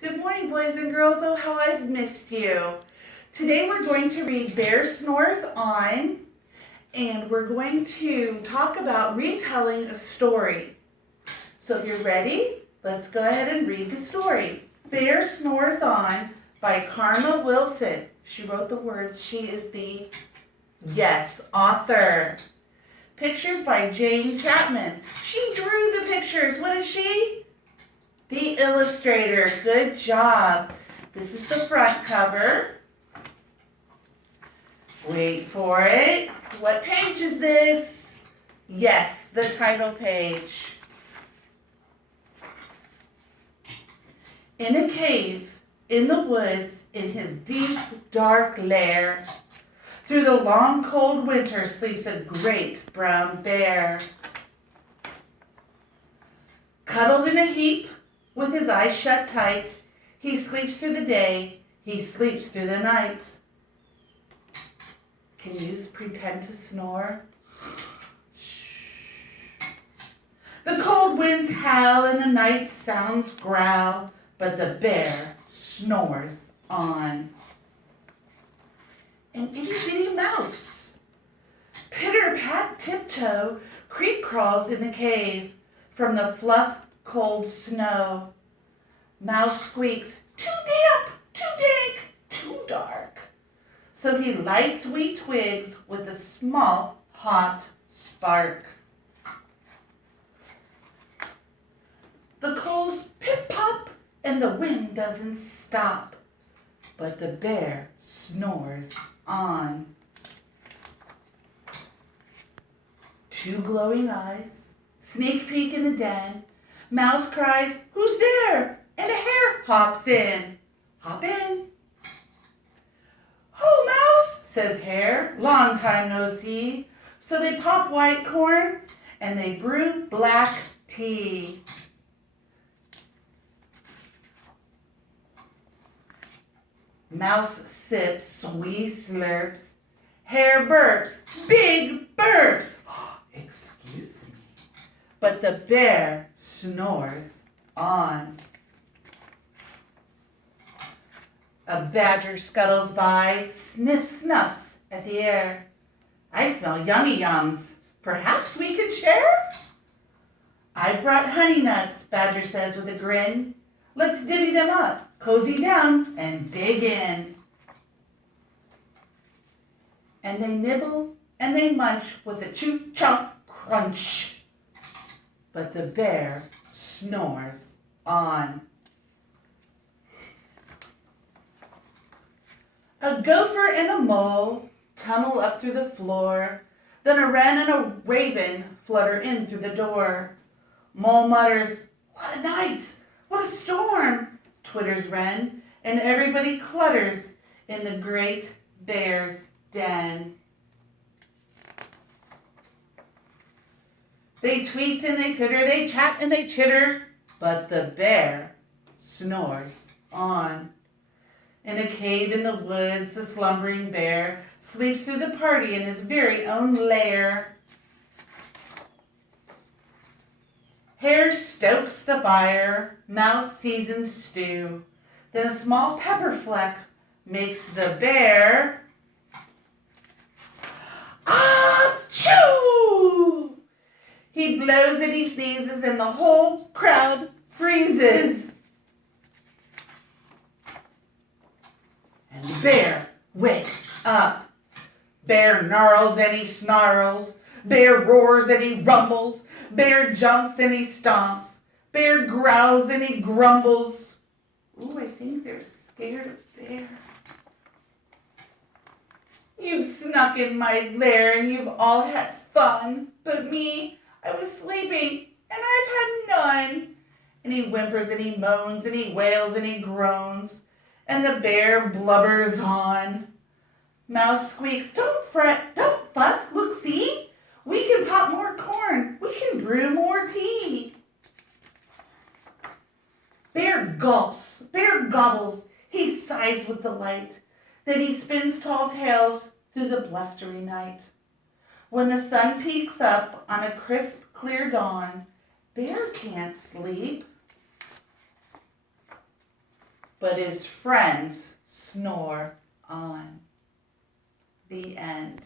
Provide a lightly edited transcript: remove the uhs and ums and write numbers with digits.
Good morning, boys and girls. Oh, how I've missed you. Today we're going to read Bear Snores On, and we're going to talk about retelling a story. So if you're ready, let's go ahead and read the story. Bear Snores On by Karma Wilson. She wrote the words. She is the, author. Pictures by Jane Chapman. She drew the pictures. What is she? The illustrator. Good job. This is the front cover. Wait for it. What page is this? Yes, the title page. In a cave, in the woods, in his deep, dark lair, through the long, cold winter sleeps a great brown bear. Cuddled in a heap, with his eyes shut tight, he sleeps through the day, he sleeps through the night. Can you pretend to snore? The cold winds howl and the night sounds growl, but the bear snores on. An itty-bitty mouse, pitter-pat tiptoe, creep crawls in the cave from the fluff cold snow. Mouse squeaks, too damp, too dank, too dark. So he lights wee twigs with a small hot spark. The coals pip-pop and the wind doesn't stop, but the bear snores on. Two glowing eyes, sneak peek in the den. Mouse cries, who's there? And a hare hops in. Hop in. Oh, Mouse, says Hare, long time no see. So they pop white corn and they brew black tea. Mouse sips, wee slurps. Hare burps, big burps. Excuse me. But the bear snores on. A badger scuttles by, snuffs at the air. I smell yummy yums. Perhaps we could share? I've brought honey nuts, Badger says with a grin. Let's divvy them up, cozy down, and dig in. And they nibble and they munch with a chomp crunch. But the bear snores on. A gopher and a mole tunnel up through the floor. Then a wren and a raven flutter in through the door. Mole mutters, what a night, what a storm, twitters wren, and everybody clutters in the great bear's den. They tweet and they titter, they chat and they chitter, but the bear snores on. In a cave in the woods, the slumbering bear sleeps through the party in his very own lair. Hare stokes the fire, Mouse seasons stew. Then a small pepper fleck makes the bear achoo! He blows and he sneezes and the whole crowd freezes. And the bear wakes up. Bear gnarls and he snarls. Bear roars and he rumbles. Bear jumps and he stomps. Bear growls and he grumbles. Ooh, I think they're scared of Bear. You've snuck in my lair and you've all had fun. But me, I was sleeping and I've had none. And he whimpers and he moans and he wails and he groans. And the bear blubbers on. Mouse squeaks, don't fret, don't fuss, look, see? We can pop more corn, we can brew more tea. Bear gulps, bear gobbles, he sighs with delight. Then he spins tall tales through the blustery night. When the sun peeks up on a crisp, clear dawn, Bear can't sleep. but his friends snore on. The end.